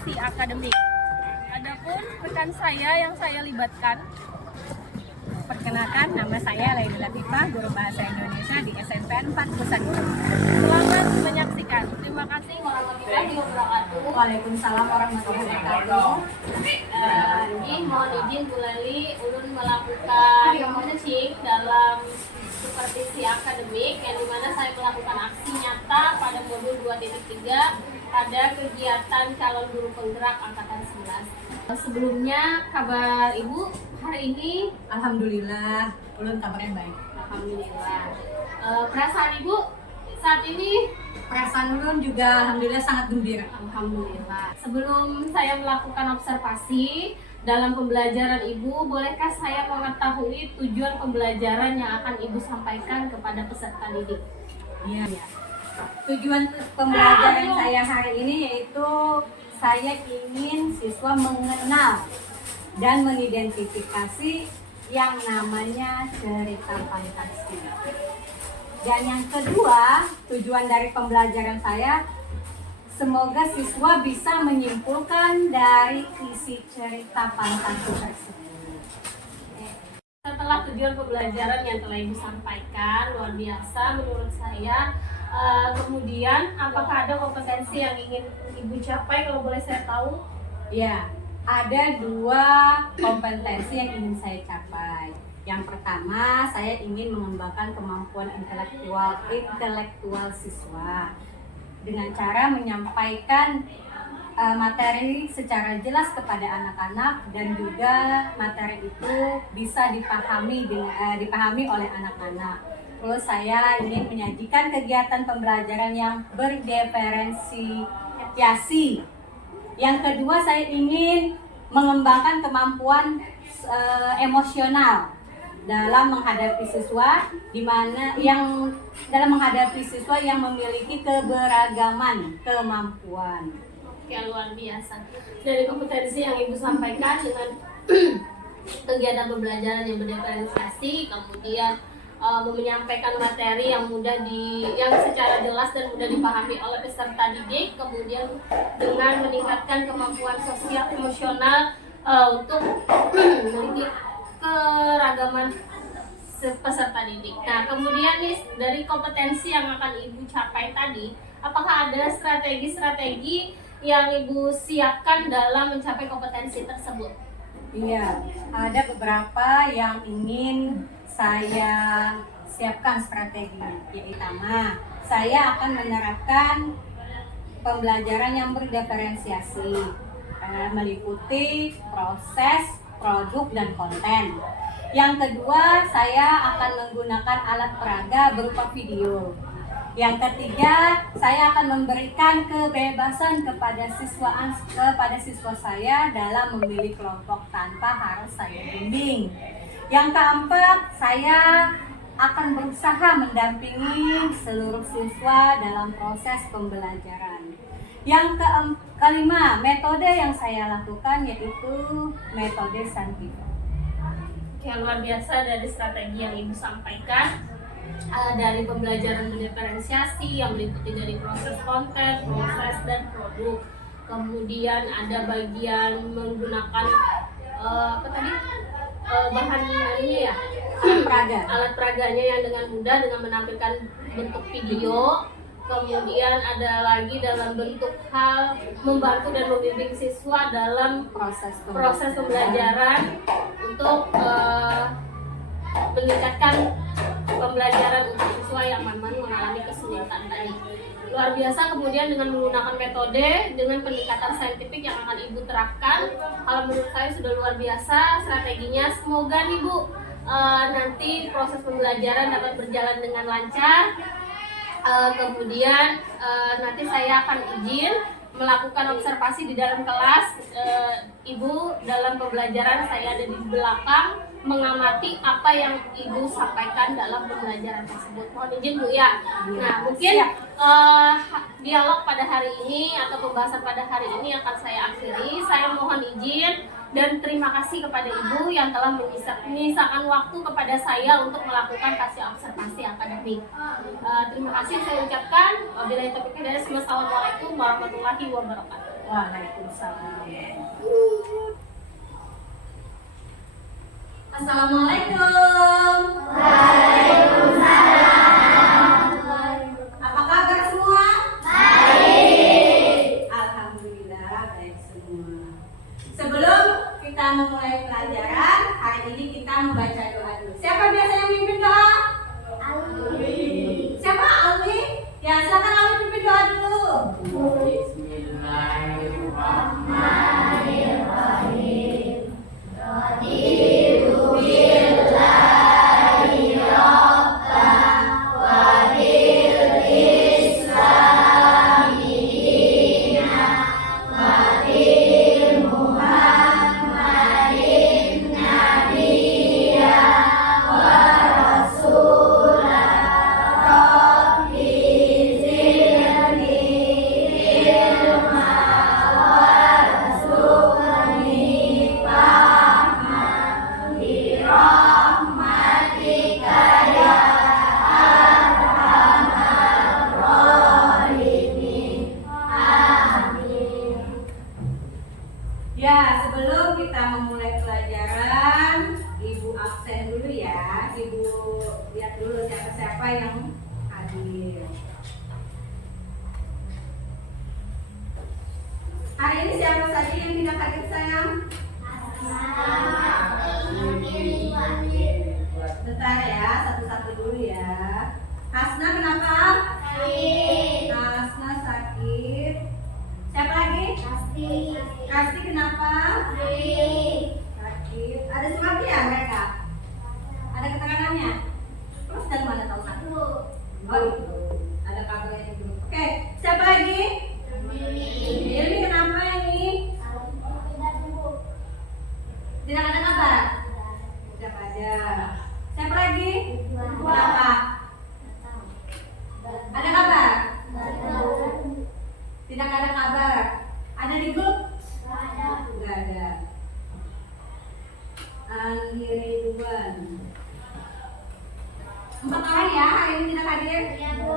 kompetisi akademik. Adapun rekan saya yang saya libatkan, perkenalkan nama saya Laini Latifah, guru bahasa Indonesia di SNPN 4 Pusat Guru. Selamat menyaksikan. Terima kasih warahmatullahi wabarakatuh. Waalaikumsalam warahmatullahi wabarakatuh. Ini mohon izin Bu Leli, ulun melakukan coaching dalam supervisi akademik yang dimana saya melakukan aksi nyata pada modul 2.3 pada kegiatan calon guru penggerak angkatan 11. Sebelumnya kabar Ibu hari ini? Alhamdulillah, ulun kabarnya baik. Alhamdulillah. Perasaan Ibu saat ini? Perasaan ulun juga alhamdulillah sangat gembira. Alhamdulillah. Sebelum saya melakukan observasi dalam pembelajaran Ibu, bolehkah saya mengetahui tujuan pembelajaran yang akan Ibu sampaikan kepada peserta didik? Iya. Tujuan pembelajaran saya hari ini yaitu saya ingin siswa mengenal dan mengidentifikasi yang namanya cerita fantasi. Dan yang kedua, tujuan dari pembelajaran saya, semoga siswa bisa menyimpulkan dari isi cerita fantasi tersebut. Setelah tujuan pembelajaran yang telah Ibu sampaikan, luar biasa menurut saya. Kemudian, apakah ada kompetensi yang ingin Ibu capai kalau boleh saya tahu? Ya, ada dua kompetensi yang ingin saya capai. Yang pertama, saya ingin mengembangkan kemampuan intelektual siswa dengan cara menyampaikan materi secara jelas kepada anak-anak dan juga materi itu bisa dipahami oleh anak-anak. Terus saya ingin menyajikan kegiatan pembelajaran yang berdiferensiasi. Yang kedua, saya ingin mengembangkan kemampuan emosional dalam menghadapi siswa yang memiliki keberagaman kemampuan. Oke, luar biasa. Dari kompetensi yang Ibu sampaikan dengan kegiatan pembelajaran yang berdiferensiasi, kemudian menyampaikan materi yang secara jelas dan mudah dipahami oleh peserta didik, kemudian dengan meningkatkan kemampuan sosial emosional untuk memiliki keragaman peserta didik. Nah, kemudian nih dari kompetensi yang akan Ibu capai tadi, apakah ada strategi-strategi yang Ibu siapkan dalam mencapai kompetensi tersebut? Iya, ada beberapa yang ingin saya siapkan strateginya. Yaitu pertama, saya akan menerapkan pembelajaran yang berdiferensiasi, meliputi proses, produk, dan konten. Yang kedua, saya akan menggunakan alat peraga berupa video. Yang ketiga, saya akan memberikan kebebasan kepada siswa saya dalam memilih kelompok tanpa harus saya bimbing. Yang keempat, saya akan berusaha mendampingi seluruh siswa dalam proses pembelajaran. Yang kelima, metode yang saya lakukan yaitu metode Santivo. Oke, luar biasa dari strategi yang Ibu sampaikan. Dari pembelajaran berdiferensiasi yang meliputi dari proses konten, proses, dan produk. Kemudian ada bagian menggunakan bahan ya, alat peraganya yang dengan mudah dengan menampilkan bentuk video. Kemudian ada lagi dalam bentuk hal membantu dan membimbing siswa dalam proses pembelajaran untuk meningkatkan pembelajaran untuk siswa yang memang mengalami kesulitan tadi. Luar biasa. Kemudian dengan menggunakan metode dengan pendekatan saintifik yang akan Ibu terapkan, kalau menurut saya sudah luar biasa strateginya. Semoga nih Bu nanti proses pembelajaran dapat berjalan dengan lancar. Kemudian nanti saya akan izin melakukan observasi di dalam kelas. Ibu dalam pembelajaran, saya ada di belakang mengamati apa yang Ibu sampaikan dalam pembelajaran tersebut. Mohon izin Bu ya. Nah, mungkin dialog pada hari ini atau pembahasan pada hari ini akan saya akhiri. Saya mohon izin dan terima kasih kepada Ibu yang telah menyisakan waktu kepada saya untuk melakukan kasih observasi akademik. Terima kasih saya ucapkan. Wabillahi taufiq hidayah. Wassalamualaikum warahmatullahi wabarakatuh. Waalaikumsalam. Assalamualaikum. Apa kabar semua? Baik. Alhamdulillah baik semua. Sebelum kita memulai pelajaran, hari ini kita membaca doa dulu. Siapa biasanya mimpin doa? Alwi. Siapa Alwi? Ya, silakan Alwi pimpin doa dulu. Bismillahirrahmanirrahim. Ya, sebelum kita memulai pelajaran, Ibu absen dulu ya. Ibu lihat dulu siapa-siapa yang hadir. Hari ini siapa saja yang tidak hadir, sayang? Bentar ya, satu-satu dulu ya. Hasna kenapa? Sakit. Hasna sakit. Siapa lagi? Kasti kenapa? Sakit. Ada suratnya ya mereka? Ada keterangannya? Terus dari mana tahu sakit? Oh itu. Ada kabarnya juga. Oke, siapa lagi? Ini kenapa ini? Tidak ada kabar? Tidak ada. Siapa lagi? Kenapa? Ada kabar? Tidak ada kabar. Ada di grup? Tidak ada. Anggi Ridwan. 4 orang ya hari ini tidak hadir? Iya, Bu.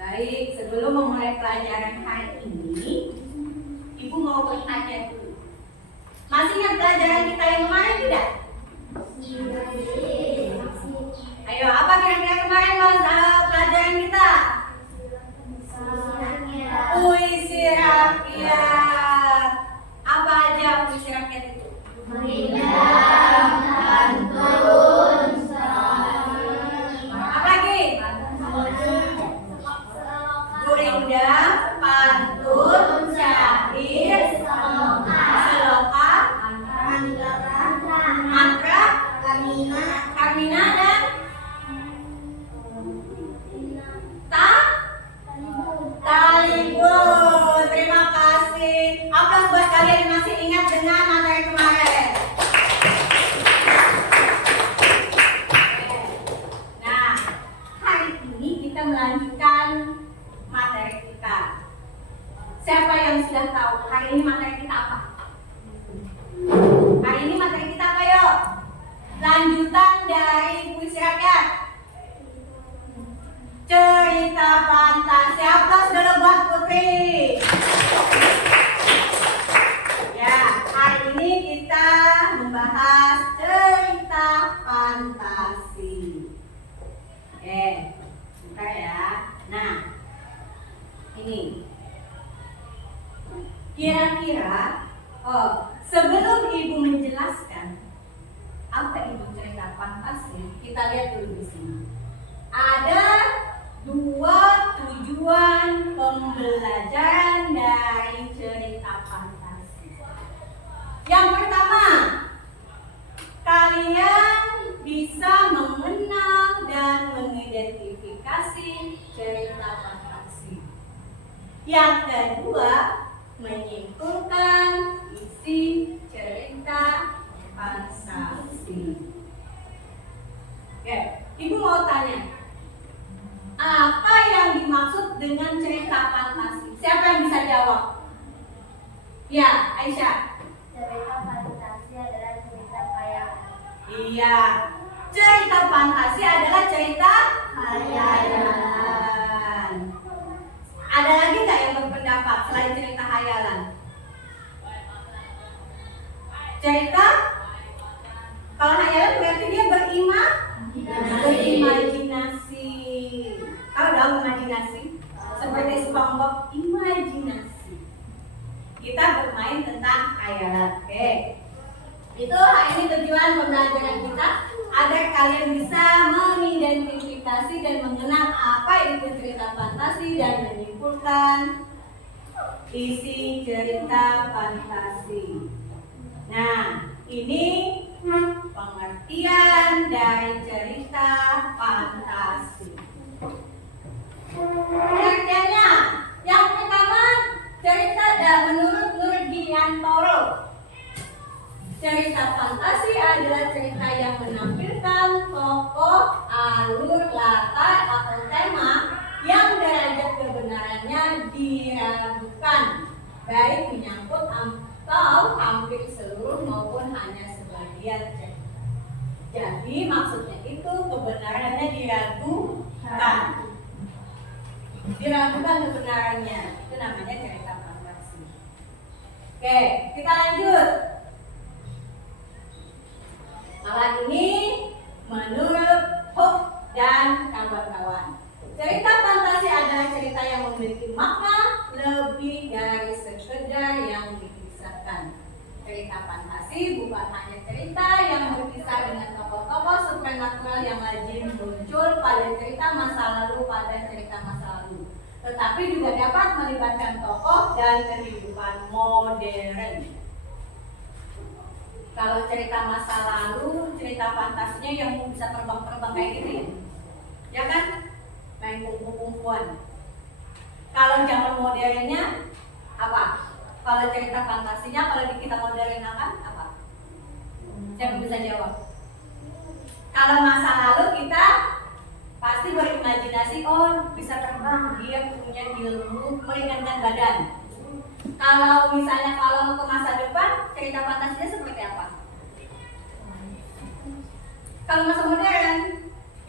Baik, sebelum memulai pelajaran hari ini, Ibu mau bertanya dulu. Masih ingat pelajaran kita yang kemarin tidak? Ayo, apa kira-kira kemarin pelajaran kita? Puisi rakyat. Apa aja puisi rakyat itu? Apa lagi? Gurindam, pantun, syair, seloka, mantra, karmina dan talibun. Terima kasih. Aplaus buat kalian yang masih ingat dengan materi kemarin. Nah, hari ini kita melanjutkan materi kita. Siapa yang sudah tahu hari ini materi kita apa? Hari ini materi kita apa yuk? Lanjutan dari puisi rakyat. Cerita fantasi. Aplaus dulu buat Putri. Ya, hari ini kita membahas cerita fantasi. Bentar ya. Nah, ini kira-kira sebelum Ibu menjelaskan apa itu cerita fantasi, kita lihat dulu di sini. Ada 2 tujuan pembelajaran dari cerita fantasi. Yang pertama, kalian bisa mengenal dan mengidentifikasi cerita fantasi. Yang kedua, menyimpulkan isi cerita fantasi. Oke, Ibu mau tanya, apa yang dimaksud dengan cerita fantasi? Siapa yang bisa jawab? Ya, Aisyah. Cerita fantasi adalah cerita kayak Iya, cerita fantasi adalah cerita hayalan. Ada lagi nggak yang berpendapat selain cerita hayalan? Cerita, kalau hayalan berarti dia berimajinasi. Tahu dong imajinasi? Seperti SpongeBob, imajinasi. Kita bermain tentang hayalan. Oke. Itu hari ini tujuan pembelajaran kita agar kalian bisa mengidentifikasi dan mengenal apa itu cerita fantasi dan menyimpulkan isi cerita fantasi. Nah, ini pengertian dari cerita fantasi. Pengertiannya, yang pertama cerita menurut Nurgiantoro. Cerita fantasi adalah cerita yang menampilkan tokoh, alur, latar, atau tema yang derajat kebenarannya diragukan, baik menyangkut atau hampir seluruh maupun hanya sebagian cerita. Jadi maksudnya itu kebenarannya diragukan. Diragukan kebenarannya, itu namanya cerita fantasi. Oke, kita lanjut. Malam ini menurut Hook dan kawan-kawan, cerita fantasi adalah cerita yang memiliki makna lebih dari sekedar yang dikisahkan. Cerita fantasi bukan hanya cerita yang berkisah dengan tokoh-tokoh supernatural yang lazim muncul pada cerita masa lalu, tetapi juga dapat melibatkan tokoh dan kehidupan modern. Kalau cerita masa lalu, cerita fantasinya yang bisa terbang-terbang kayak gitu ya kan? Main kungfu-kungfuan. Kalau zaman modernnya apa? Kalau cerita fantasinya, kalau di kita modern apa? Siapa bisa jawab? Kalau masa lalu kita pasti berimajinasi, oh bisa terbang, dia punya ilmu meringankan badan. Kalau misalnya kalau ke masa depan, cerita fantasinya seperti apa? Kalau masa modern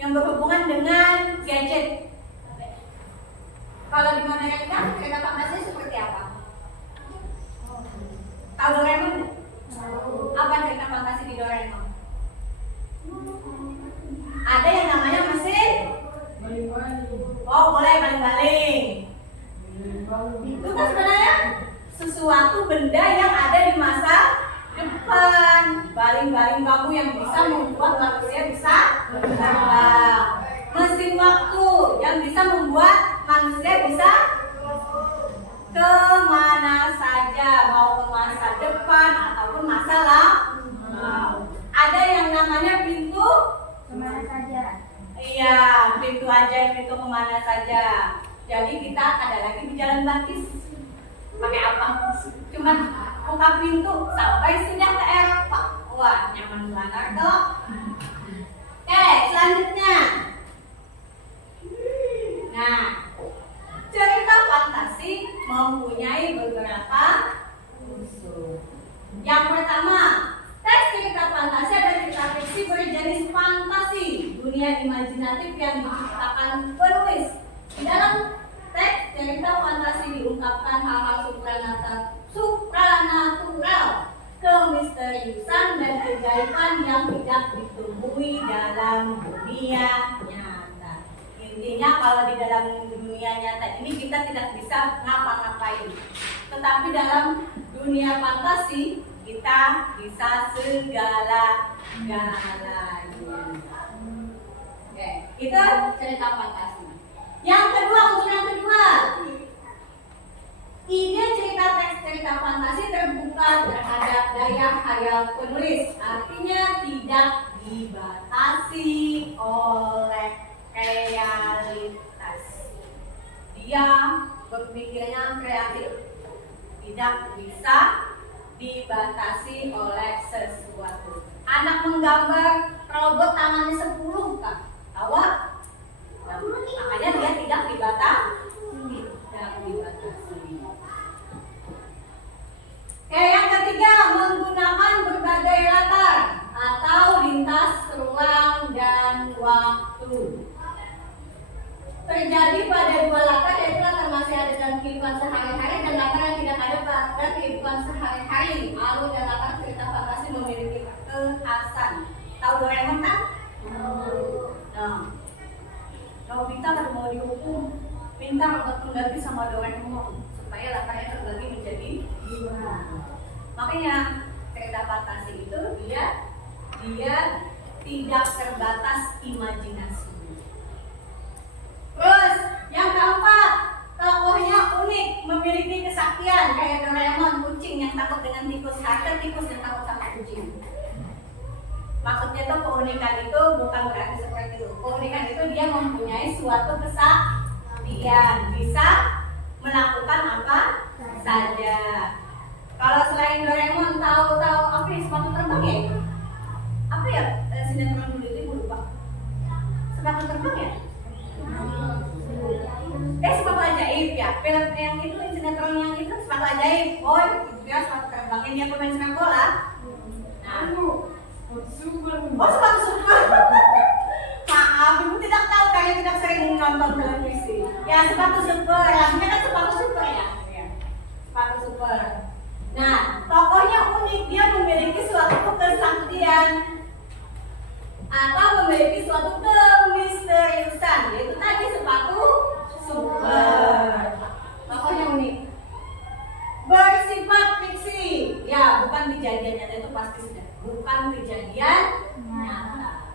yang berhubungan dengan gadget, kalau di modern kan cerita fantasinya seperti apa? Tahu Doraemon? Apa cerita fantasi di Doraemon? Ada yang namanya mesin oh boleh baling-baling. Itu kan sebenarnya sesuatu benda yang ada di masa depan. Baling-baling bambu yang bisa membuat manusia bisa terbang. Mesin waktu yang bisa membuat manusia bisa kemana saja, mau ke masa depan ataupun masa lalu. Ada yang namanya pintu kemana saja. iya, pintu ajaib, pintu kemana saja. Jadi kita ada lagi di Jalan Bangkis. Pakai apa? Cuma buka pintu sampai sudah ke Eropa. Wah, nyaman banget tuh. Oke, selanjutnya. Nah, cerita fantasi mempunyai beberapa unsur. Yang pertama, teks cerita fantasi adalah cerita fiksi berjenis fantasi, dunia imajinatif yang diciptakan penulis. Di dalam teks cerita fantasi diungkapkan hal-hal supranatural, kemisteriusan dan keajaiban yang tidak ditemui dalam dunia nyata. Intinya kalau di dalam dunia nyata ini kita tidak bisa ngapa-ngapain, tetapi dalam dunia fantasi kita bisa segala-galanya. Oke, itu cerita fantasi. Yang kedua, unsur yang kedua, ide cerita teks cerita fantasi terbuka terhadap daya khayal penulis, artinya tidak dibatasi oleh realitas. Dia berpikirnya kreatif, tidak bisa dibatasi oleh sesuatu. Anak menggambar robot tangannya 10 Kak. Tahu? Nah, makanya dia tidak dibatasi. kehidupan sehari-hari, alur dan latar cerita fantasi memiliki kekhasan. Tahu Doraemon kan? Nah, Nobita kan mau dihukum, minta untuk mengganti sama Doraemon supaya latarnya terbagi menjadi 2. Makanya cerita fantasi itu dia tidak terbatas imajinasi. Terus yang keempat, tokohnya unik, memiliki kesaktian kayak Doraemon, kucing yang takut dengan tikus, atau tikus yang takut sama kucing. Maksudnya tuh keunikan itu bukan berarti seperti itu. Keunikan itu dia mempunyai suatu kesaktian, bisa melakukan apa saja. Kalau selain Doraemon, tahu apa yang sepatu terbang ya? Apa ya sinetron dulu itu lupa. Sepatu terbang ya? Sepatu ajaib ya. Film yang itu sinetron yang itu sepatu ajaib. Oh, itu ya sepatu terbang yang dia pemain sepak bola. Nah, oh sepatu super. Maaf, ibu tidak tahu karena tidak sering nonton televisi. Ya sepatu super, lagunya kan sepatu super ya. Sepatu super. Nah, tokohnya unik, dia memiliki suatu kesaktian atau memiliki suatu kemisteriusan, yaitu tadi sepatu super. Tokohnya unik, bersifat fiksi, ya bukan kejadian nyata, itu pasti sudah bukan kejadian nyata.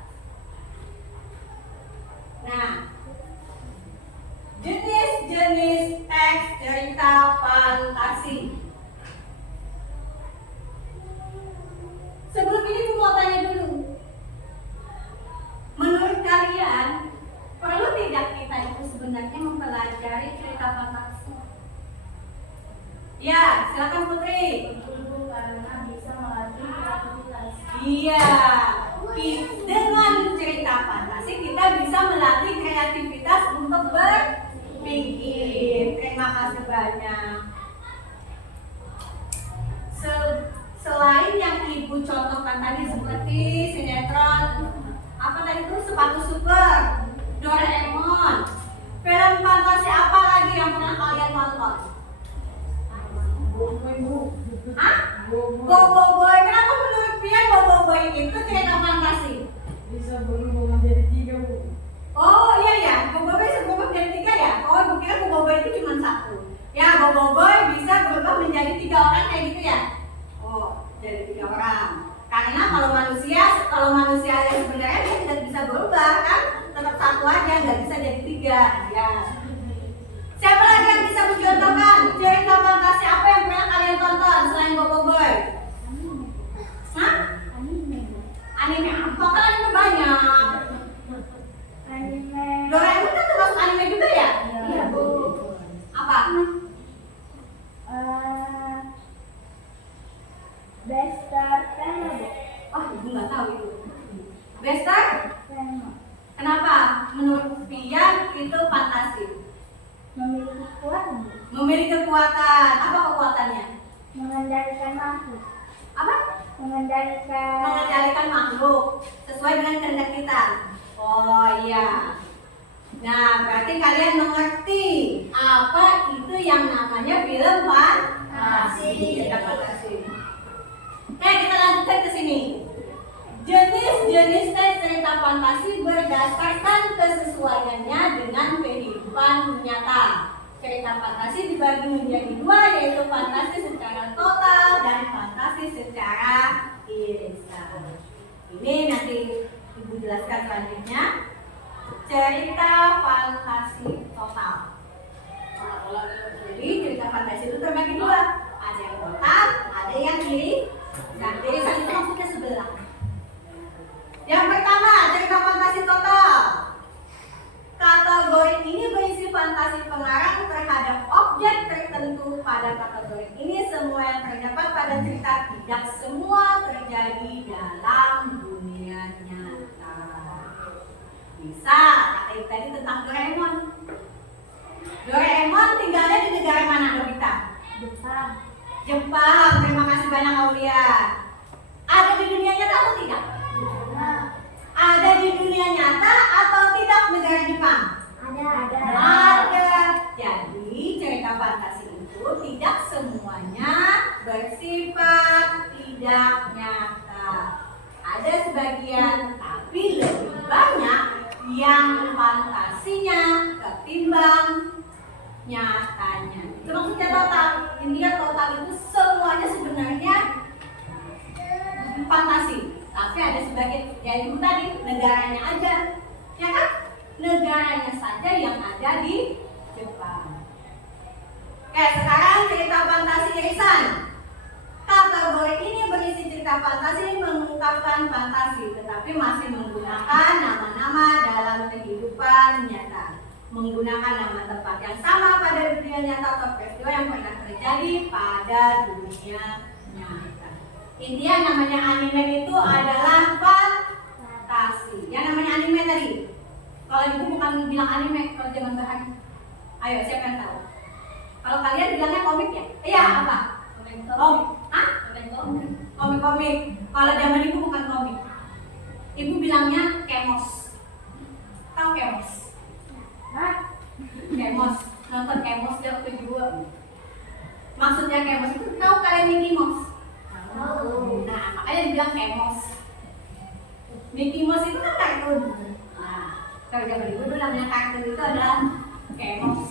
Nah, jenis-jenis teks cerita fantasi. Sebelum ini aku mau tanya dulu, menurut kalian perlu tidak kita itu sebenarnya mempelajari cerita fantasi? Ya, silakan Putri. Perlu karena bisa melatih kreativitas. Iya, dengan cerita fantasi kita bisa melatih kreativitas untuk berpikir. Terima kasih banyak. Selain yang ibu contohkan tadi seperti sinetron, apa tadi itu sepatu super, Doraemon, film fantasi apa lagi yang pernah kalian tonton? Hah? Bobo Boy. Kenapa menurut Pian Bobo Boy itu cerita fantasi? Bisa berubah menjadi 3, Bu. Oh iya ya, Bobo Boy bisa berubah menjadi 3 ya? Oh, ibu kira Bobo Boy itu cuma 1. Ya, Bobo Boy bisa berubah menjadi 3 orang kayak gitu ya? Oh, jadi 3 orang. Karena kalau manusia yang sebenarnya dia tidak bisa berubah kan? Tetap 1 aja, nggak bisa jadi 3. Ya. Siapa lagi yang bisa mencontohkan cerita fantasi apa yang pernah kalian tonton selain Bobo Boy? Hah? Anime apa? Kan anime banyak. Anime. Doraemon kan termasuk anime juga ya? Iya, Bu. Apa? Bester Tema, Bu. Oh, ibu nggak tahu itu. Bester? Tema. Kenapa? Menurut Pian itu fantasi. Memiliki kekuatan, Bu. Memiliki kekuatan. Apa kekuatannya? Mengendalikan makhluk. Apa? Mengendalikan Makhluk sesuai dengan kehendak kita. Oh iya. Nah, berarti kalian mengerti apa itu yang namanya film fantasi. Cerita fantasi. Oke, kita lanjutkan ke sini. Jenis-jenis teks cerita fantasi berdasarkan kesesuaiannya dengan kehidupan nyata. Cerita fantasi dibagi menjadi 2, yaitu fantasi secara total dan fantasi secara instan. Ini nanti ibu jelaskan selanjutnya. Cerita fantasi total. Jadi cerita fantasi itu terbagi 2. Ada yang total, ada yang irisan. Irisan itu maksudnya sebelah. Yang pertama, cerita fantasi total. Kategori ini berisi fantasi pengarang terhadap objek tertentu. Pada kategori ini semua yang terdapat pada cerita tidak semua terjadi dalam dunia nyata. Bisa, kata tadi tentang Doraemon. Doraemon tinggalnya di negara mana, Nobita? Jepang. Jepang. Terima kasih banyak Aulia. Ada di dunia nyata atau tidak? Ada di dunia nyata atau tidak negara Jepang? Ada. Ada. Jadi cerita fantasi itu tidak semuanya bersifat tidak nyata. Ada sebagian, tapi lebih banyak yang fantasinya ketimbang nyatanya. Itu maksudnya total. Intinya total itu semuanya sebenarnya fantasi. Tapi ada sebagian, ya itu tadi negaranya aja, ya kan? Negaranya saja yang ada di Jepang. Oke, sekarang cerita fantasi irisan. Kategori ini berisi cerita fantasi mengungkapkan fantasi, tetapi masih menggunakan nama-nama dalam kehidupan nyata, menggunakan nama tempat yang sama pada dunia nyata atau peristiwa yang pernah terjadi pada dunia nyata. Intinya namanya anime itu adalah fantasi. Yang namanya anime tadi, kalau ibu bukan bilang anime kalau zaman bahari. Ayo, siapa yang tahu? Kalau kalian bilangnya komik ya? Iya, apa? Komik. Hah? Komik-komik. Kalau zaman ibu bukan komik. Ibu bilangnya kemos. Tahu kemos? Hah? Kemos. Nonton kemos dia waktu juga. Maksudnya kemos itu tahu kalian Mickey Mouse? Nah, makanya dibilang kemos. Mickey Mouse itu kan kartun. Nah, kalau zaman ibu dulu namanya kartun itu adalah kemos.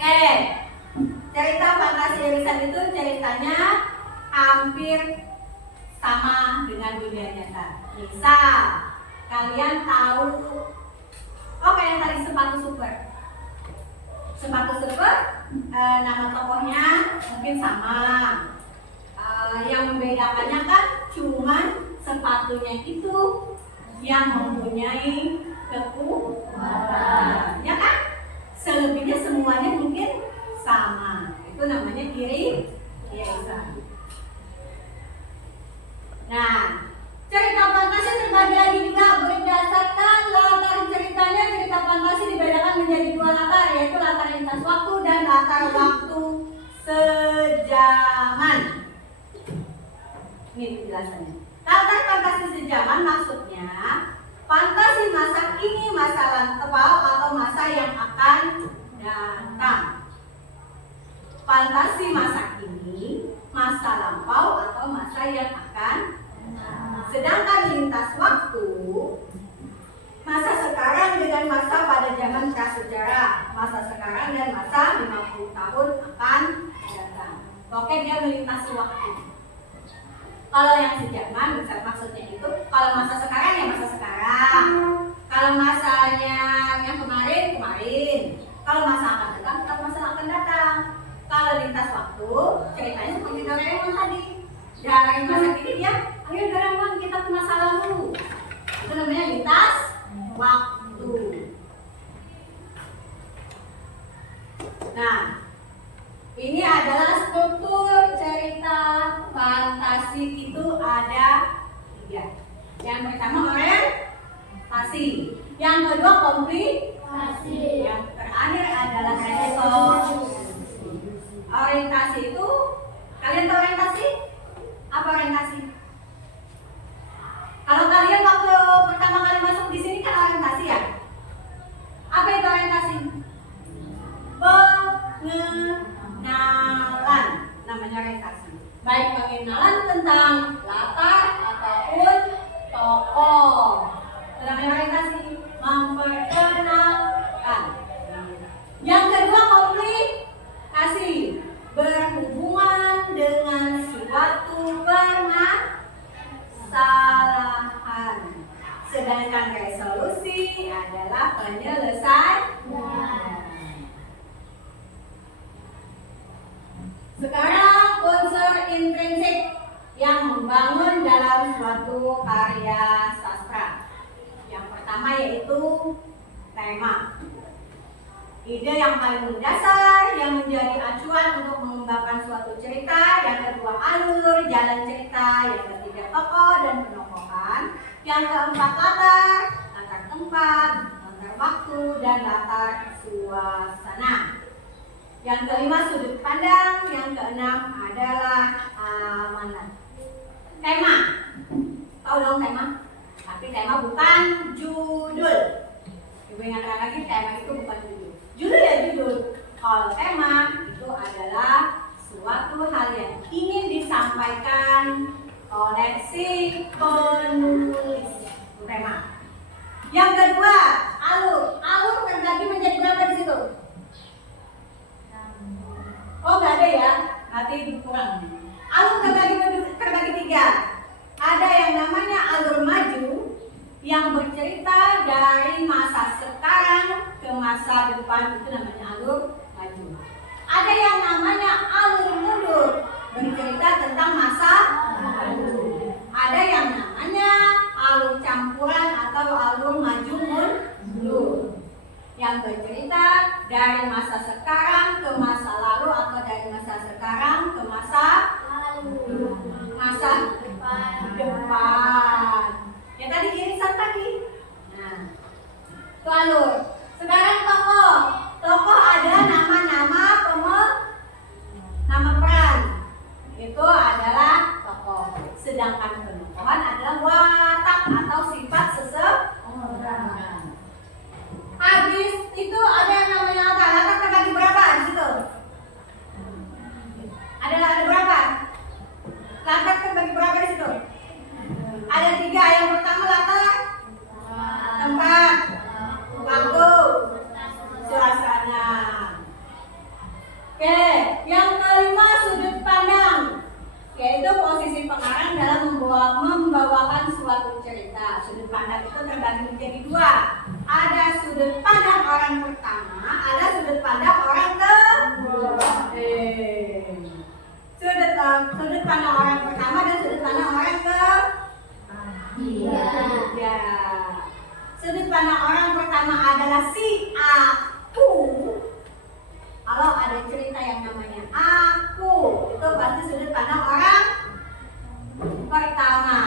Oke, cerita fantasi irisan itu ceritanya hampir sama dengan dunia nyata. Misal, kalian tahu, oh kayak tadi sepatu super. Sepatu super, nama tokohnya mungkin sama. Yang membedakannya kan cuman sepatunya itu yang mempunyai kekuatan, ya kan? Selebihnya semuanya mungkin sama. Itu namanya irisan. Nah, cerita fantasi terbagi lagi juga berdasarkan latar ceritanya. Cerita fantasi dibedakan menjadi dua latar, yaitu latar lintas waktu dan latar waktu sejaman. Ini penjelasannya. Latar fantasi sejaman maksudnya fantasi masa kini, masa lampau, atau masa yang akan datang. Fantasi masa kini, masa lampau, atau masa yang akan datang. Sedangkan lintas waktu, masa sekarang dengan masa pada zaman prasejarah, masa sekarang dan masa 50 tahun akan datang. Oke, dia melintasi waktu. Kalau yang sejaman, maksudnya itu kalau masa sekarang ya masa sekarang, kalau masanya yang kemarin, kalau masa akan datang, tetap masa akan datang. Kalau lintas waktu, ceritanya seperti Doraemon tadi. Dari masa kini dia, ayo Doraemon kita ke masa lalu. Itu namanya lintas waktu. Nah, ini adalah struktur cerita fantasi itu ada 3. Yang pertama orientasi, yang kedua komplikasi, yang terakhir adalah resolusi. Orientasi itu, kalian tahu orientasi? Apa orientasi? Kalau kalian waktu pertama kali masuk di sini kan orientasi ya? Apa itu orientasi? Pengenalan, namanya orientasi. Baik pengenalan tentang latar ataupun tokoh. Namanya orientasi, memperkenalkan. Yang kedua komplikasi, berhubungan dengan suatu permasalahan. Sedangkan resolusi adalah penyelesaian. Sekarang unsur intrinsik yang membangun dalam suatu karya sastra. Yang pertama yaitu tema. Ide yang paling mendasar yang menjadi acuan untuk mengembangkan suatu cerita. Yang kedua alur, jalan cerita. Yang ketiga tokoh dan penokohan. Yang keempat latar tempat, latar waktu, dan latar suasana. Yang kelima sudut pandang. Yang keenam adalah amanat. Tema, tahu dong tema? Tapi tema bukan judul. Ibu ingatkan lagi, tema itu bukan judul. Judul ya judul. Kalau tema itu adalah suatu hal menyampaikan koneksi penulis tema. Yang kedua, alur. Alur terbagi menjadi berapa di situ? Oh, nggak ada ya? Nanti kurang. Alur terbagi 3. Ada yang namanya alur maju yang bercerita dari masa sekarang ke masa depan, itu namanya alur maju. Ada yang namanya alur mundur, bercerita tentang masa lalu. Ada yang namanya alur campuran atau alur maju mundur, yang bercerita dari masa sekarang ke masa lalu atau dari masa sekarang ke masa depan. Ya tadi irisan tadi. Nah, itu alur. Sekarang tokoh. Tokoh ada nama-nama nama peran. Itu adalah tokoh. Sedangkan penokohan adalah watak atau sifat seseorang. Habis itu ada yang namanya latar. Latar terbagi berapa di situ? Ada berapa? Latar terbagi berapa di situ? Ada 3. Yang pertama latar tempat, waktu, suasana. Oke, yang kelima sudut pandang, yaitu posisi pengarang dalam membawakan suatu cerita. Sudut pandang itu terbagi menjadi 2. Ada sudut pandang orang pertama, ada sudut pandang orang kedua. Sudut pandang orang pertama dan sudut pandang orang kedua. Sudut pandang orang pertama adalah si aku. Kalau ada cerita yang namanya aku, itu pasti sudut pandang orang pertama.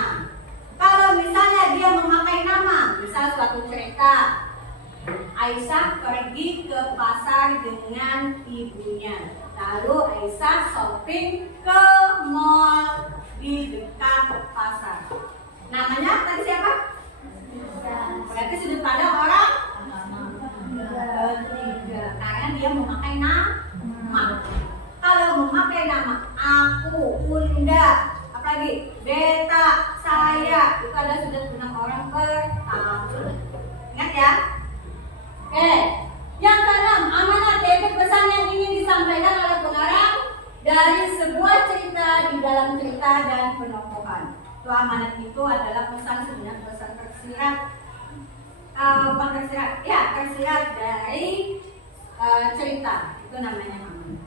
Kalau misalnya dia memakai nama, misal suatu cerita, Aisyah pergi ke pasar dengan ibunya. Lalu Aisyah shopping ke mall di dekat pasar. Namanya tadi siapa? Berarti sudut pandang orang ketiga, karena dia memakai nama. Kalau memakai nama aku, Bunda, apalagi beta, saya, itu ada sudut pandang orang pertama. Ingat ya? Oke. Yang keenam, amanat, yaitu pesan yang ingin disampaikan oleh pengarang dari sebuah cerita di dalam cerita dan penokohan. Itu amanat itu adalah pesan, sebenarnya pesan tersirat, bukan tersirat, ya tersirat dari cerita. Itu namanya amanat.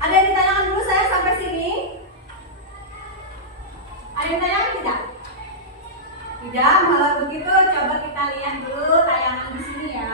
Ada yang ditanyakan dulu saya sampai sini? Ada yang ditanyakan tidak? Tidak, kalau begitu coba kita lihat dulu tayangan di sini ya.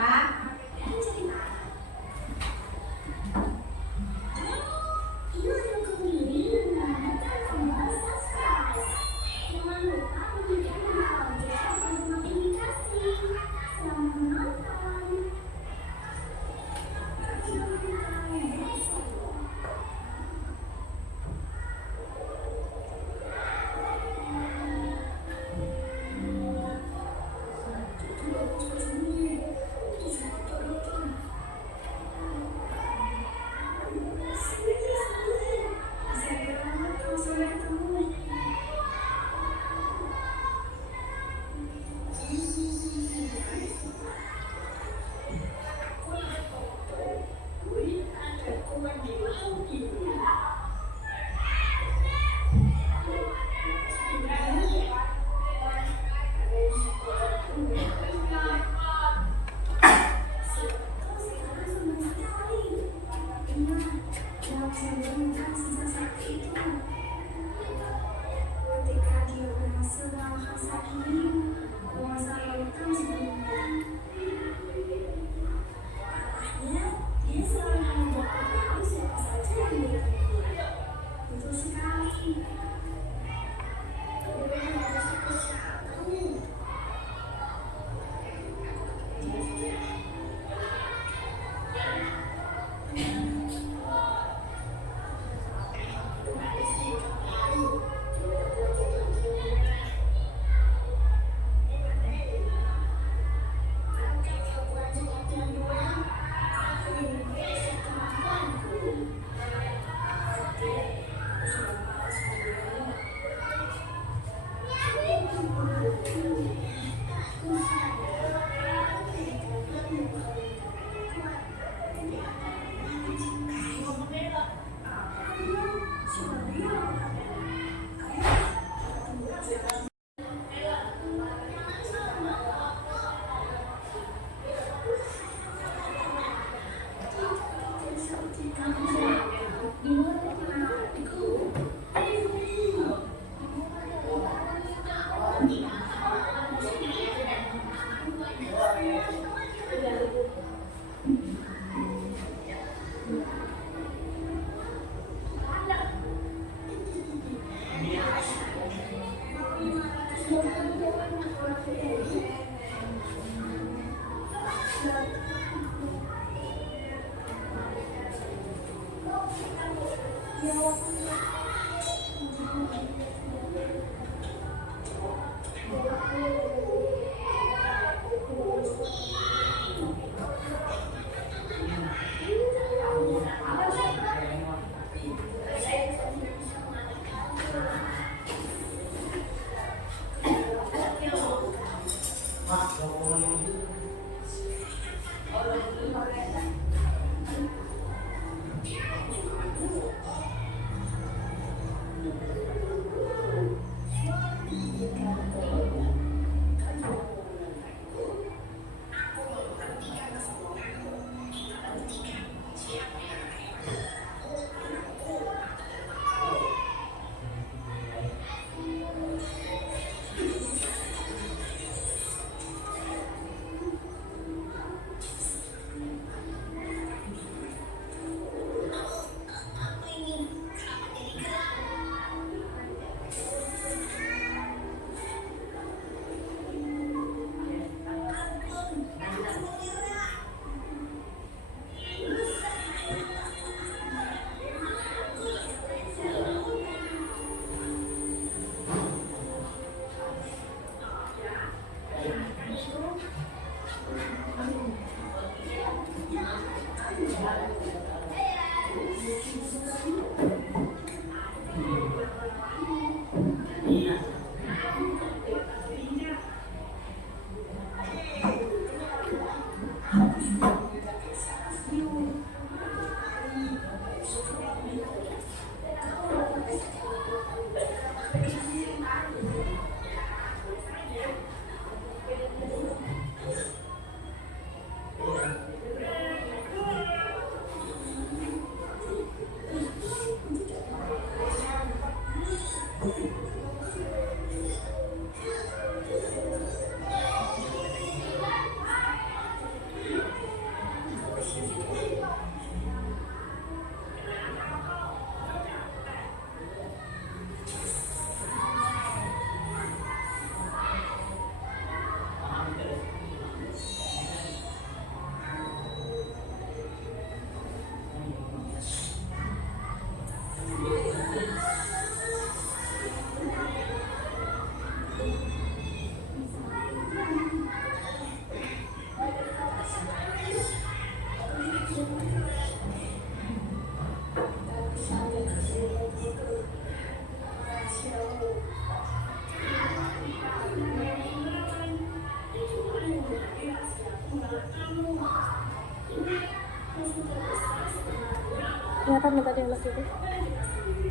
Kelihatan nggak tadi anak itu?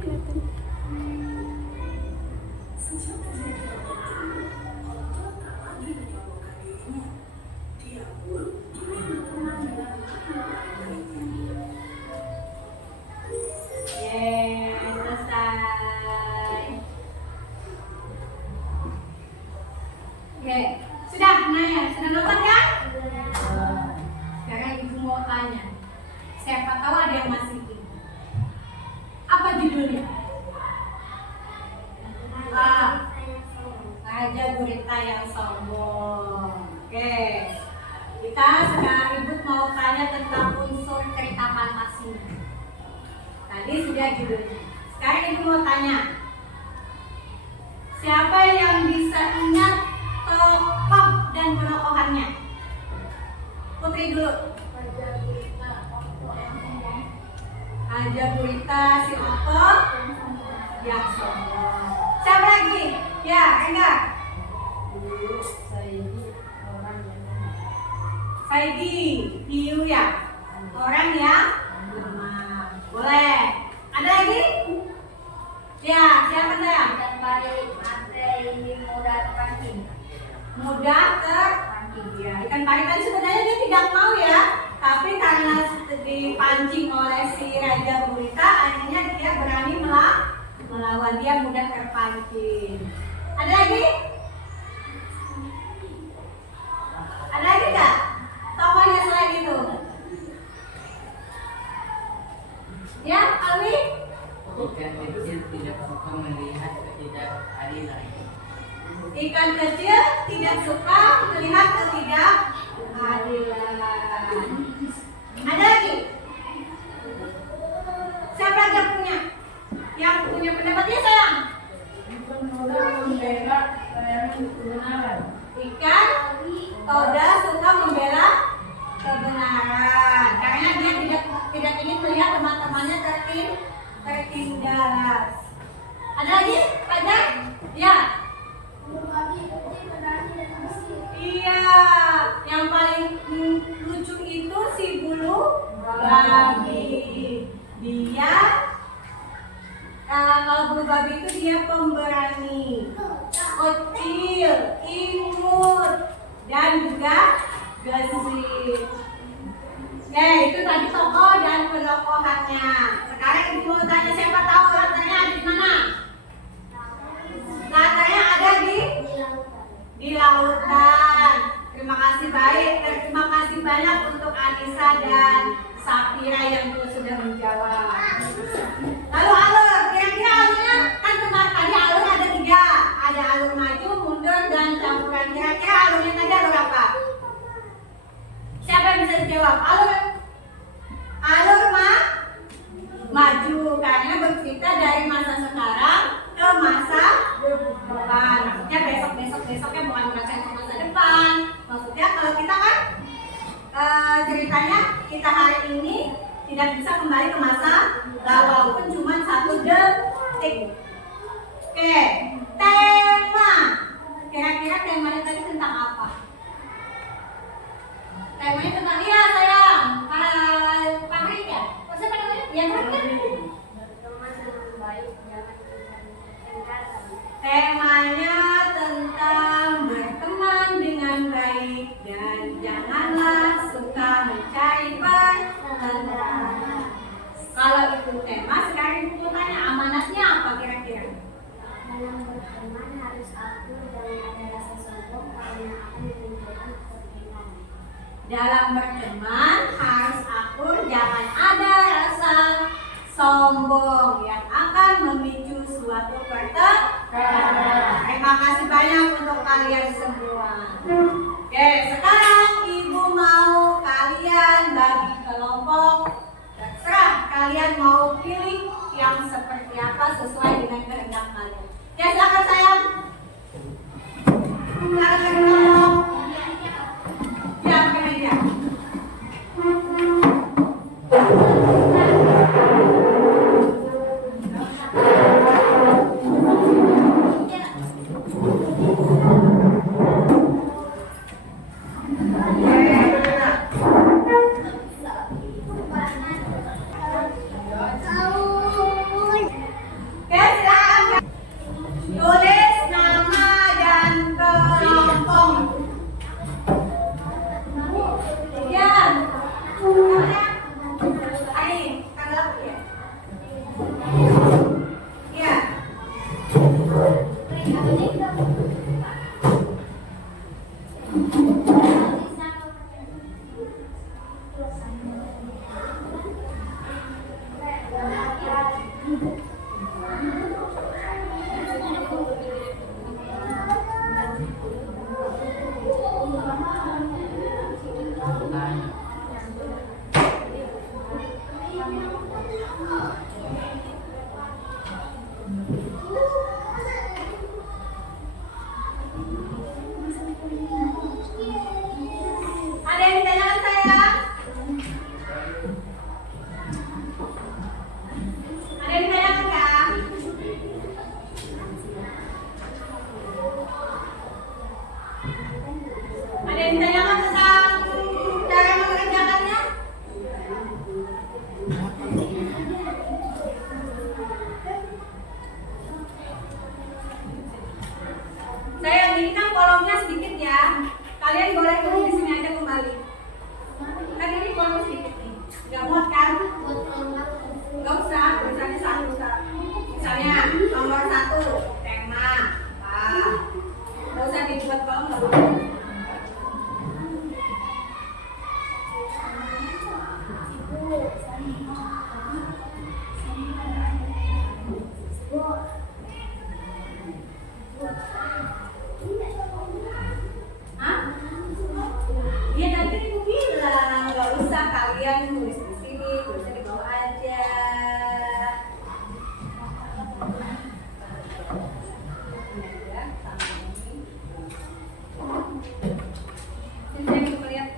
Kelihatan. Yeay, selesai. Oke, sudah Naya, sudah nonton kan? Sekarang ibu mau tanya. Siapa tahu ada yang masih ingat. Apa judulnya? Raja Gurita yang sombong. Oke. Kita sekarang ibu mau tanya tentang unsur cerita fantasi. Tadi sudah judulnya. Sekarang ibu mau tanya. Siapa yang bisa ingat tokoh dan penokohannya? Putri dulu. Raja Gurita si tokoh yang sombong. Siapa lagi? Ya, enggak. Saidi, Hiu ya. Orang yang lemah. Boleh. Ada lagi? Ya, siapa saya? Dan balik materi mudah terpancing. Mudah terpancing ya. Ikan pari tadi sebenarnya dia tidak mau ya, tapi karena dipancing oleh si Raja Gurita, akhirnya dia berani melawan, dia mudah terpancing. Ada lagi? Ada lagi nggak? Tokohnya selain itu? Ya, Alwi? Ikan kecil tidak suka melihat ketidakadilan. Ikan kecil tidak suka melihat ketidakadilan. Ada lagi? Siapa lagi yang punya? Yang punya pendapatnya sayang? Ikan muda membela layanan kebenaran. Ikan Toda suka membela kebenaran karena dia tidak ingin melihat teman-temannya tertindas. Ada lagi? Ada? Ya. Iya, yang paling lucu itu si bulu babi. Dia kalau bulu babi itu dia pemberani, kecil, imut, dan juga gesit. Oke, itu tadi tokoh dan penokohannya. Sekarang ibu mau tanya, siapa tahu latarnya ada di mana? Latarnya ada di lautan. Terima kasih terima kasih banyak untuk Anissa dan Safira yang sudah menjawab. Lalu alur, kira-kira alurnya kan kemarin tadi alur ada 3, ada alur maju, mundur, dan campuran. Kira-kira alurnya tadi alur apa? Siapa yang bisa dijawab? Alur maju karena bercerita dari masa sekarang ke masa depan. Maksudnya besoknya bukan merasakan ke masa depan. Maksudnya kalau kita kan ceritanya kita hari ini tidak bisa kembali ke masa lalu walaupun cuma 1 detik. Oke, tema. Kira-kira temanya tadi tentang apa? Temanya tentang iya sayang. Pak Rik ya? Siapa namanya? Yang terakhir? Temanya tentang berteman dengan baik dan janganlah suka mencari pertengkaran. Kalau itu tema, sekarang ibu mau tanya amanatnya apa kira-kira? Dalam berteman harus akur dan ada rasa sombong karena akan menimbulkan kepentingan. Dalam berteman harus akur, jangan ada rasa sombong yang akan memicu suatu pertengkaran. Terima kasih banyak untuk kalian semua. Oke, sekarang ibu mau kalian bagi kelompok. Terserah kalian mau pilih yang seperti apa sesuai dengan kehendak kalian. Ya silakan sayang. Silakan kelompok. Ya, pakai meja. Oke, silakan. Tulis nama dan kelompok. Ya. Ayo, tanggal ya. Ya. Ada yang ditanyakan saya? Ada yang ditanyakan kak? Ada yang ditanyakan tentang cara mengerjakannya? Saya ini kan kolomnya sedikit ya. Kalian boleh tulis di sini aja kembali. Kan ini kolom sedikit nih. Gak muat kan? Gak usah, tulisannya satu. Misalnya nomor 1 tema. Gak usah dibuat kolom gak apa-apa. Ibu, Hah? Ya nanti ibu bilang nggak usah kalian tulis di sini, tulisnya di bawah aja. Sini ibu lihat.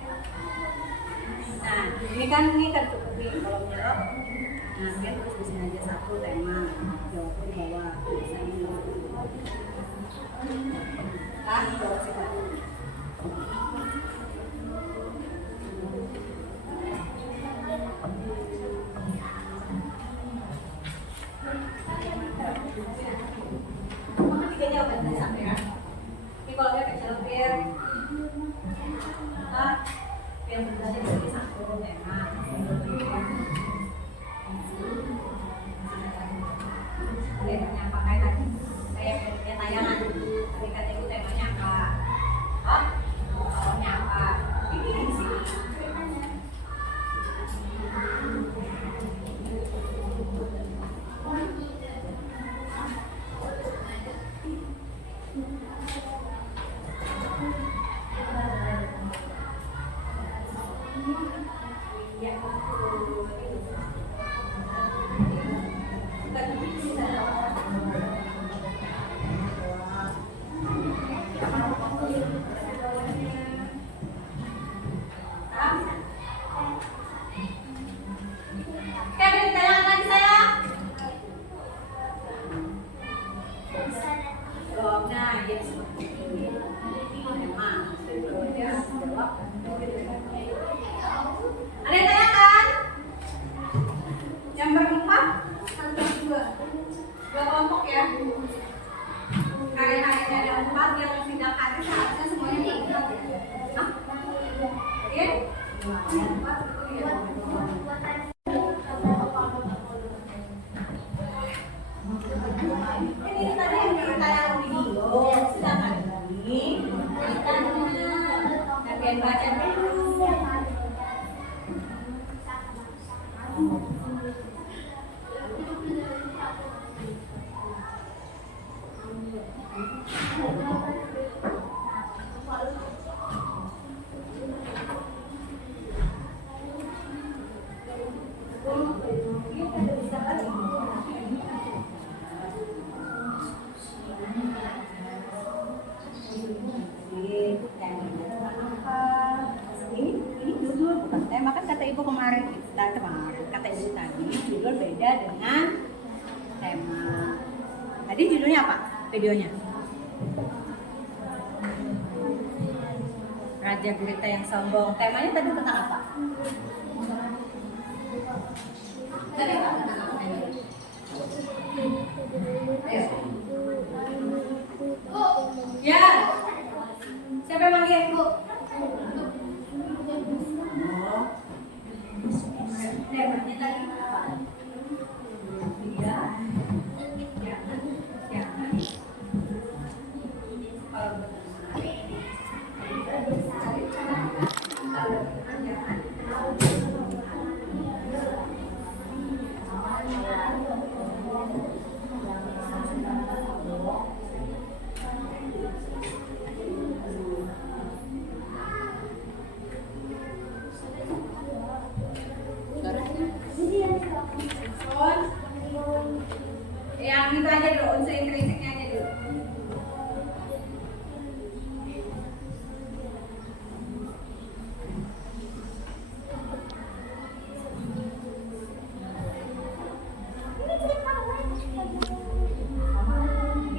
Nah, ini kan cukup nih kalau menjawab. Nah, kalian tulis di sini aja satu tema, jawabnya di bawah. Misalnya, jawab sih Pak. Tiga jawaban tadi sampai kan? Ini kalau dia kecil pir, yang berarti di sini satu tema. Temanya apa kayak tadi? Kayak tayangan. Tadi kata ibu temanya apa? Oh, soalnya apa? Ini di sini. Ada yang tanyakan? Yang berempat, dua kelompok ya. Karena ada empat yang tidak hadir, seharusnya semuanya diingat ya. Oke? Ini tadi yang ditayang video, sedangkan ini kalian baca dulu. Ini judul bukan tema kan kata ibu kemarin kata ibu tadi judul beda dengan tema. Tadi judulnya apa? Videonya Raja Gurita yang Sombong. Temanya tadi tentang apa? Tadi apa? Ayo. Ya. Siapa yang manggil? Bu. Temanya tadi apa? Iya. Yang itu aja dulu, unsur intrinsiknya aja dulu.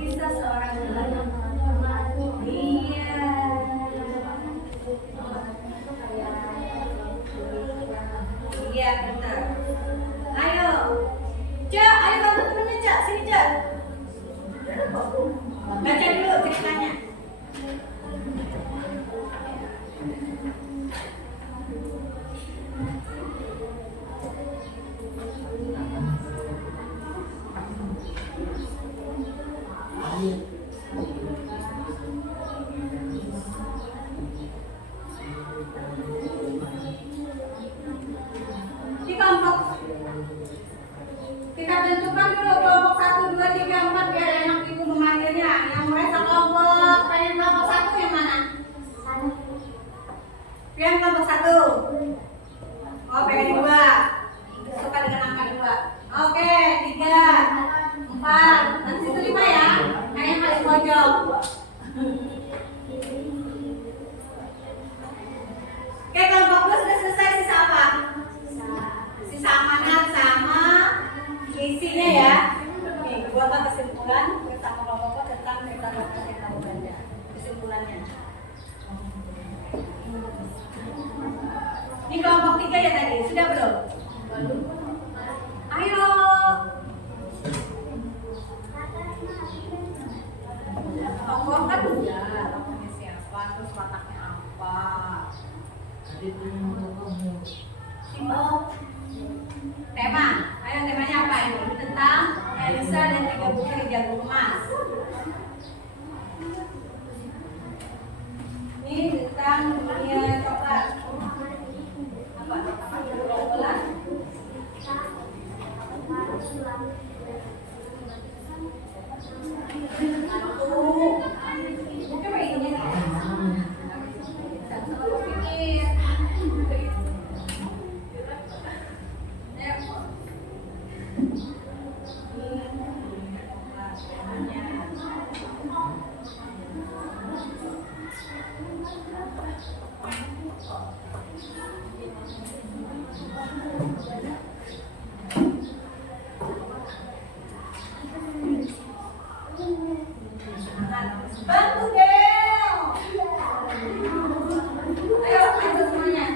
Kisah seorang guru. Iya. Iya benar. Ayo. Cak, ayo bantu temennya Cak, sini Cak. Baca dulu ceritanya. Di kelompok Kita tentukan dulu kelompok 1, 2, 3, 4 biar enak ibu memanggilnya. Yang mulai kelompok, kalian kelompok 1 yang mana? Yang kelompok 1. Oh, pengen 2. Suka dengan angka 2. Oke, 3, 4. Nanti itu 5 ya. Kayaknya paling pojok. Oke, kelompok 2 sudah selesai. Sisa apa? Sisa amanat sama isinya ya. Oke, buatlah kesimpulan bersama kelompok tentang metodologi yang kamu baca. Kesimpulannya. Ini kelompok 3 ya tadi, sudah belum? Ayo. Kelompok kan udah, kelompoknya siapa, terus wataknya apa? Tema, ayo temanya apa ini? Tentang Elisa dan 3 butir jagung emas. Ini tentang dunia coklat. Apa? Coklat. Coba ini. Satu pikir. Bantu Del. Ayo bantu semuanya.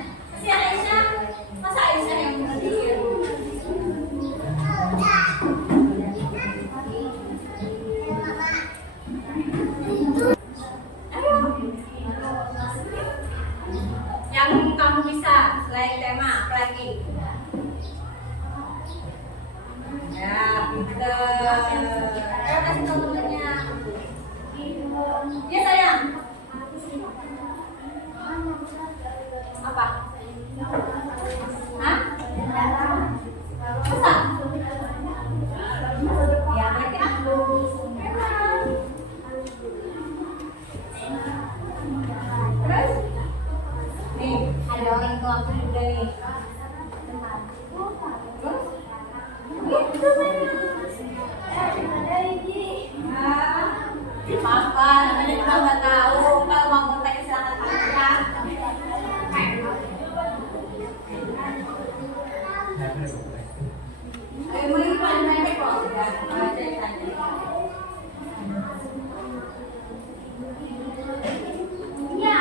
Si Aisyah, masa Aisyah yang berdiri? Yang kamu bisa selain tema apa lagi? Ya, pinter. Ayo kasih tahu temennya. Ya sayang. Apa? Hah? Masa? Ya, berarti aku. Terus? Nih, ada orang tua aku juga nih. Terus? Gitu apa? Namanya juga nggak tahu. Kalau mau tanya silakan tanya. Ayo mulai tanya kok. Ya, tanya. Ya.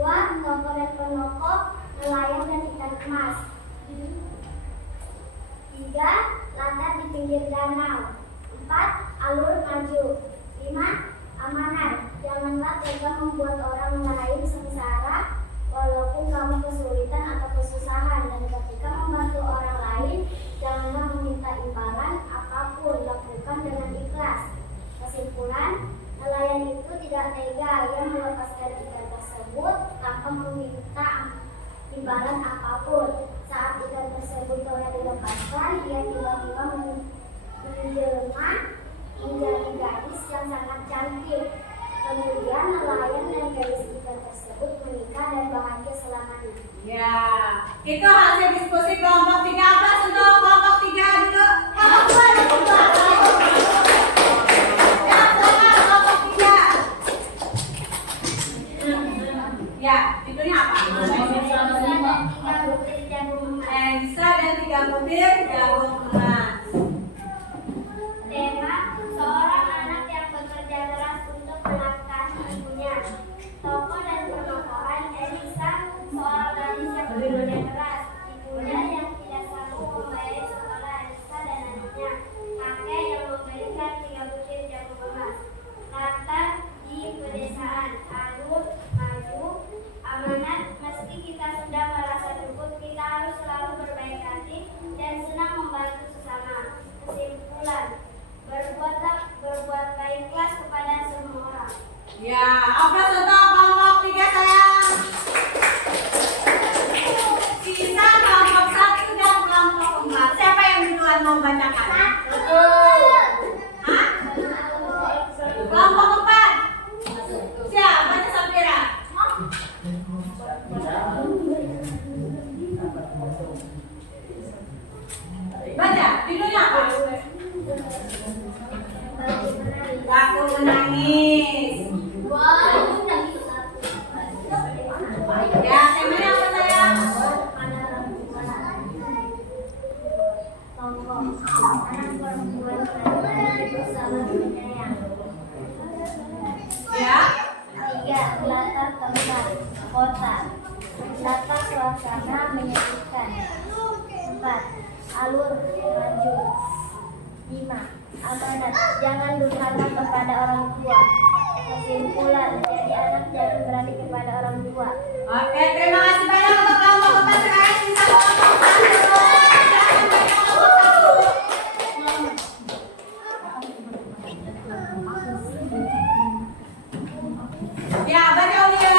2. Tokoh dan pendopo, nelayan dan ikan emas. 3. Latar di pinggir danau. 4. Alur maju. 5. Amanat, janganlah tega membuat orang lain sengsara walaupun kamu kesulitan atau kesusahan, dan ketika membantu orang lain janganlah meminta imbalan apapun, lakukan dengan ikhlas. Kesimpulan, nelayan itu tidak tega, ia melepaskan ikan tersebut tanpa meminta imbalan apapun. Saat ikan tersebut telah dilepaskan, ia tiba-tiba menjelma menjadi gadis yang sangat cantik. Kemudian nelayan dan gadis ikan tersebut menikah dan bahagia selamanya. Ya, itu hasil diskusi kelompok 13 untuk kelompok 3 dulu. Kelompok 2 kelompok 3. Ya, judulnya apa? Elisa dan 3 butir jagung emas. Tema, seorang anak yang bekerja keras untuk menafkahi ibunya. Tokoh dan pertokohan, Elisa, seorang gadis yang bekerja keras. Ibunya yang tidak sanggup membayar sekolah Elisa dan adiknya. Kakek yang memberikan 3 butir jagung emas. Latar di pedesaan, alur maju, amanat. Meski kita sudah merasa cukup, kita harus selalu berbaik hati dan senang membantu sesama. Kesimpulan, berbuat baiklah kepada semua orang. Ya, aplaus untuk kelompok 3 sayang. Sisa kelompok 1 dan kelompok 4. Siapa yang duluan mau bacakan? Hah? Kelompok 4. Siap, baca Safira. Baca, judulnya apa? Waktu menangis. Ya, temanya apa sayang? Tokoh, anak perempuan bersama penyayang. Ya. 3. Latar tempat, kota. Latar suasana menyedihkan. 4. Alur maju. 5. Amanat, jangan durhaka kepada orang tua. Kesimpulan, jadi anak jangan berani kepada orang tua. Oke, terima kasih banyak untuk kelompok 4. Sekarang sisa kelompok 1. Ya, baca Ulia.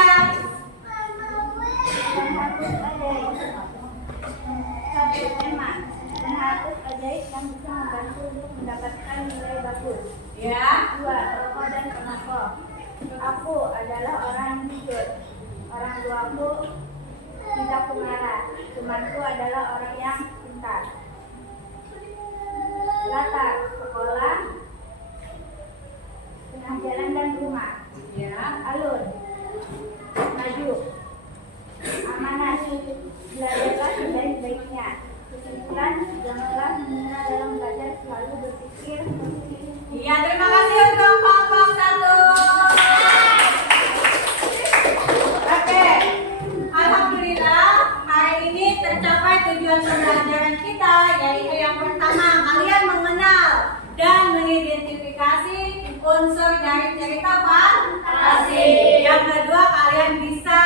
Satu tema, menghapus ajaib yang bisa membantu untuk mendapatkan nilai bagus. Ya. 2. Tokoh dan pendopo. Aku adalah orang yang jujur. Orang tuaku tidak pengarah. Temanku adalah orang yang pintar. Latar sekolah, tengah jalan dan rumah. Ya. Alur maju. Amanat, belajarlah sebaik-baiknya. Kesimpulan, janganlah menghina dalam belajar, selalu berpikir positif. Iya, terima kasih untuk kelompok 1. Oke, alhamdulillah hari ini tercapai tujuan pembelajaran kita, yaitu yang pertama kalian mengenal dan mengidentifikasi unsur dari cerita fantasi. Yang kedua kalian bisa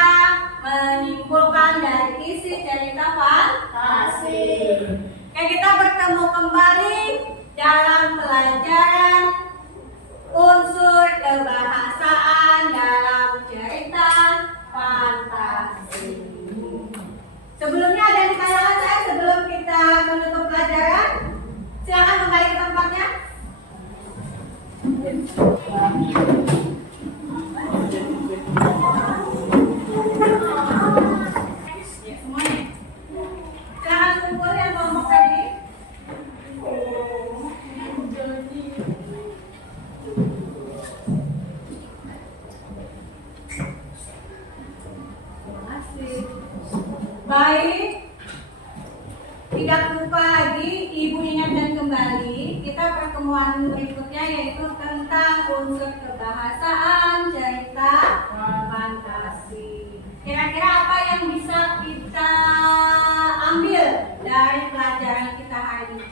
menyimpulkan dari isi cerita fantasi. Oke, kita bertemu kembali dalam pelajaran unsur kebahasaan dalam cerita fantasi. Sebelumnya ada yang ditanyakan saya sebelum kita menutup pelajaran? Silakan kembali ke tempatnya. Semuanya. Silakan kumpul yang kelompok tadi. Baik, tidak lupa lagi Ibu ingatkan kembali kita pertemuan berikutnya yaitu tentang unsur kebahasaan cerita fantasi. dari pelajaran kita hari ini.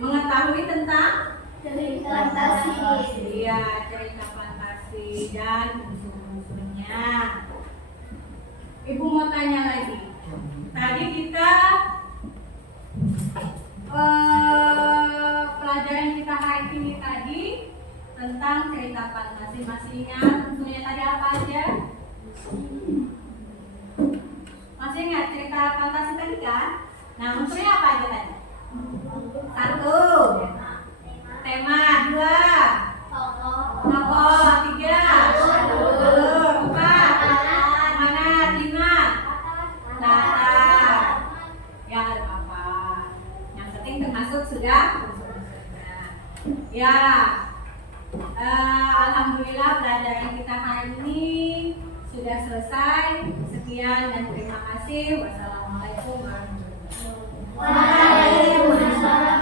Mengetahui tentang Cerita fantasi. iya, cerita fantasi dan unsur-unsurnya. Ibu mau tanya lagi. Tadi kita pelajaran kita hari ini tadi tentang cerita fantasi. Masih ingat unsurnya tadi apa aja? Masih ingat cerita fantasi tadi kan? Nah, unsurnya apa aja tadi? Satu, tema. Dua, tokoh. Tiga, alur. Empat, amanat. Lima, latar. Ya, ada apa? Yang penting termasuk sudah unsur-unsurnya. Ya, alhamdulillah pelajaran kita hari ini sudah selesai. Sekian dan terima kasih. Wassalamualaikum warahmatullahi wabarakatuh.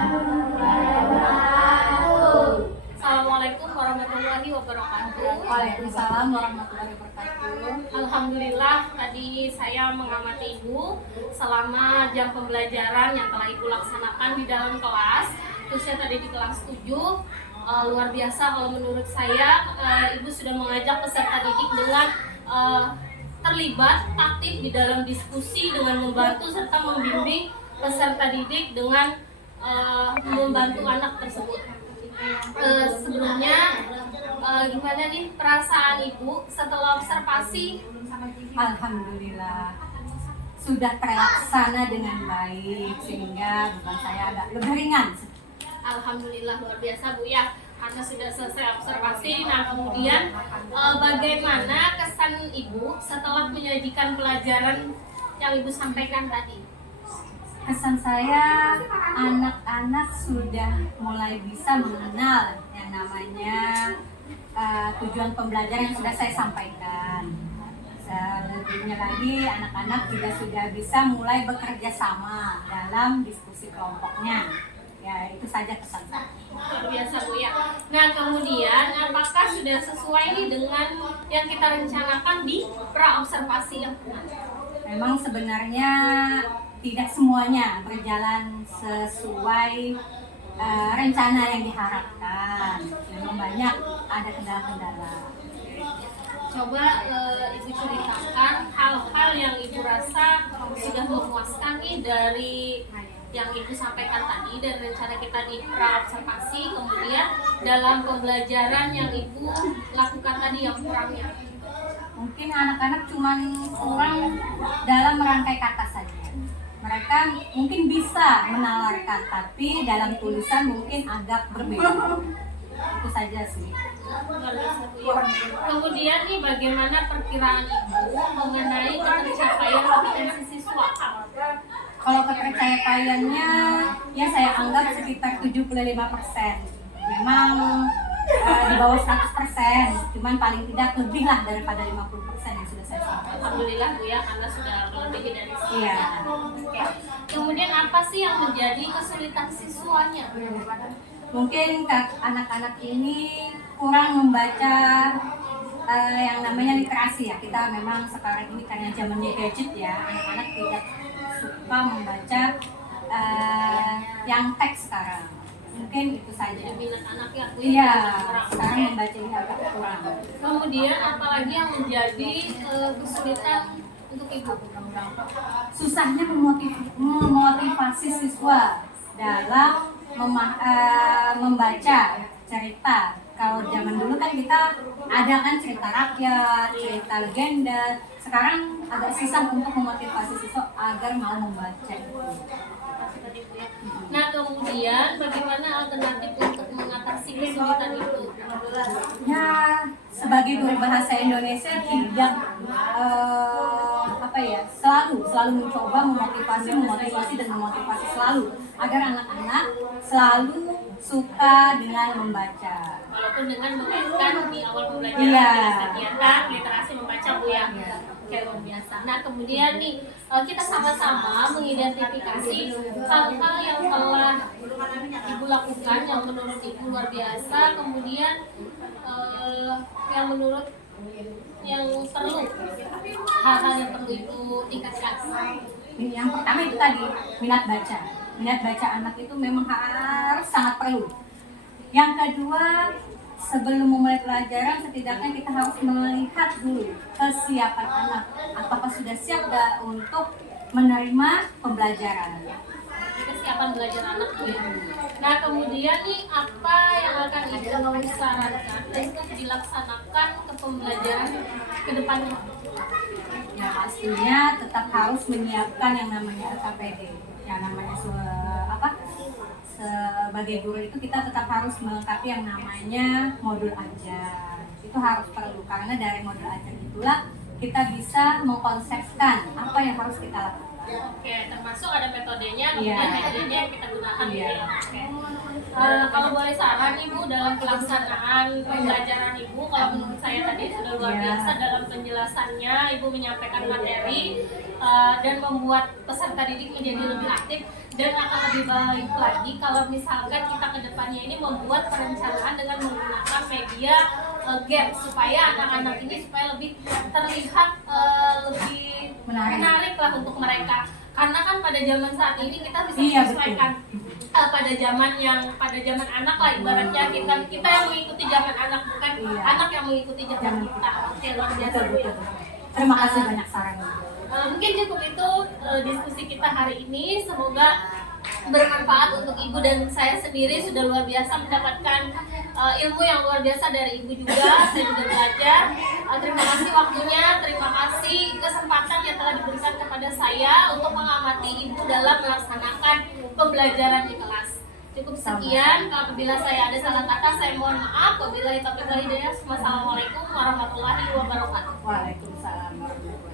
Assalamualaikum warahmatullahi wabarakatuh. Waalaikumsalam warahmatullahi wabarakatuh. Alhamdulillah tadi saya mengamati Ibu selama jam pembelajaran yang telah Ibu laksanakan di dalam kelas, khususnya tadi di kelas 7. Luar biasa kalau menurut saya. Ibu sudah mengajak peserta didik dengan terlibat aktif di dalam diskusi dengan membantu serta membimbing peserta didik dengan membantu anak tersebut. Sebelumnya gimana nih perasaan Ibu setelah observasi? Alhamdulillah sudah terlaksana dengan baik sehingga beban saya agak lebih ringan. Alhamdulillah luar biasa Bu ya, karena sudah selesai observasi. Nah kemudian bagaimana kesan Ibu setelah menyajikan pelajaran yang Ibu sampaikan tadi? Kesan saya, anak-anak sudah mulai bisa mengenal yang namanya tujuan pembelajaran yang sudah saya sampaikan. Selebihnya lagi, anak-anak juga sudah bisa mulai bekerja sama dalam diskusi kelompoknya. Ya, itu saja kesan saya. Luar biasa Bu ya. Nah kemudian apakah sudah sesuai nih dengan yang kita rencanakan di pra-observasi yang kemarin? Memang sebenarnya tidak semuanya berjalan sesuai rencana yang diharapkan. Memang banyak ada kendala-kendala. Coba Ibu ceritakan hal-hal yang Ibu rasa sudah memuaskan nih dari yang Ibu sampaikan tadi, dari rencana kita di pra-observasi, kemudian dalam pembelajaran yang Ibu lakukan tadi yang kurangnya. Mungkin anak-anak cuman kurang dalam merangkai kata saja. Mereka mungkin bisa menalarkan, tapi dalam tulisan mungkin agak berbeda. Itu saja sih. Luar biasa, Bu, ya. Kemudian nih bagaimana perkiraan Ibu mengenai ketercapaian kompetensi siswa? Kalau kepercayaiannya, ya saya anggap sekitar 75%. Memang di bawah 100%, cuman paling tidak lebih lah daripada 50% yang sudah saya sampaikan. Alhamdulillah Bu ya, karena sudah melebihi dari situ. Iya. Oke. Kemudian apa sih yang menjadi kesulitan siswanya? Mungkin anak-anak ini kurang membaca yang namanya literasi ya. Kita memang sekarang ini karena zamannya gadget ya, anak-anak tidak suka membaca yang teks sekarang. Mungkin itu saja. Jadi minat anaknya Bu Iya, kurang. sekarang membaca ini agak kurang. Kemudian apalagi yang menjadi kesulitan untuk Ibu? Susahnya memotivasi siswa dalam membaca cerita. Kalau zaman dulu kan kita ada kan cerita rakyat, cerita legenda. Sekarang agak susah untuk memotivasi siswa agar mau membaca. Nah kemudian bagaimana alternatif untuk mengatasi kesulitan itu? Ya, sebagai guru bahasa Indonesia tidak selalu mencoba memotivasi selalu agar anak-anak selalu suka dengan membaca. Walaupun dengan mengaitkan di awal pembelajaran Iya. dengan kegiatan literasi membaca Bu ya. Oke, luar biasa. Nah kemudian nih kita sama-sama mengidentifikasi hal-hal yang telah Ibu lakukan yang menurut Ibu luar biasa, kemudian yang menurut yang perlu, hal-hal yang perlu ibu tingkatkan? Yang pertama itu tadi, minat baca. Minat baca anak itu memang harus sangat perlu. Yang kedua, sebelum memulai pelajaran setidaknya kita harus melihat dulu kesiapan anak. Apakah sudah siap gak untuk menerima pembelajaran? Kesiapan belajar anak ya. Nah kemudian nih apa yang akan ibu sarankan untuk dilaksanakan ke pembelajaran ke depannya? Ya pastinya tetap harus menyiapkan yang namanya LKPD. Yang namanya sebagai guru itu kita tetap harus melengkapi yang namanya modul ajar. Itu harus perlu karena dari modul ajar itulah kita bisa mengkonsepkan apa yang harus kita lakukan. Oke, termasuk ada metodenya, kemudian metodenya yang kita gunakan Iya. ya. Oke. Kalau boleh saran ibu dalam pelaksanaan pembelajaran ibu, kalau menurut saya tadi sudah luar biasa dalam penjelasannya, ibu menyampaikan materi dan membuat peserta didik menjadi lebih aktif dan akan lebih baik lagi kalau misalkan kita ke depannya ini membuat perencanaan dengan menggunakan media game supaya anak-anak ini supaya lebih terlihat lebih menarik lah untuk mereka, karena kan pada zaman saat ini kita bisa menyesuaikan pada zaman anak lah ibaratnya kita yang mengikuti zaman anak, bukan anak yang mengikuti zaman kita. Oke, luar biasa Bu ya. Terima kasih banyak sarannya. Mungkin cukup itu diskusi kita hari ini, semoga bermanfaat untuk ibu dan saya sendiri. Sudah luar biasa mendapatkan ilmu yang luar biasa dari ibu juga, saya juga belajar. Terima kasih waktunya, terima kasih kesempatan yang telah diberikan kepada saya untuk mengamati ibu dalam melaksanakan pembelajaran di kelas. Cukup sekian, apabila saya ada salah kata saya mohon maaf. Wabillahi taufiq wal hidayah. Wassalamualaikum warahmatullahi wabarakatuh. Waalaikumsalam warahmatullahi wabarakatuh.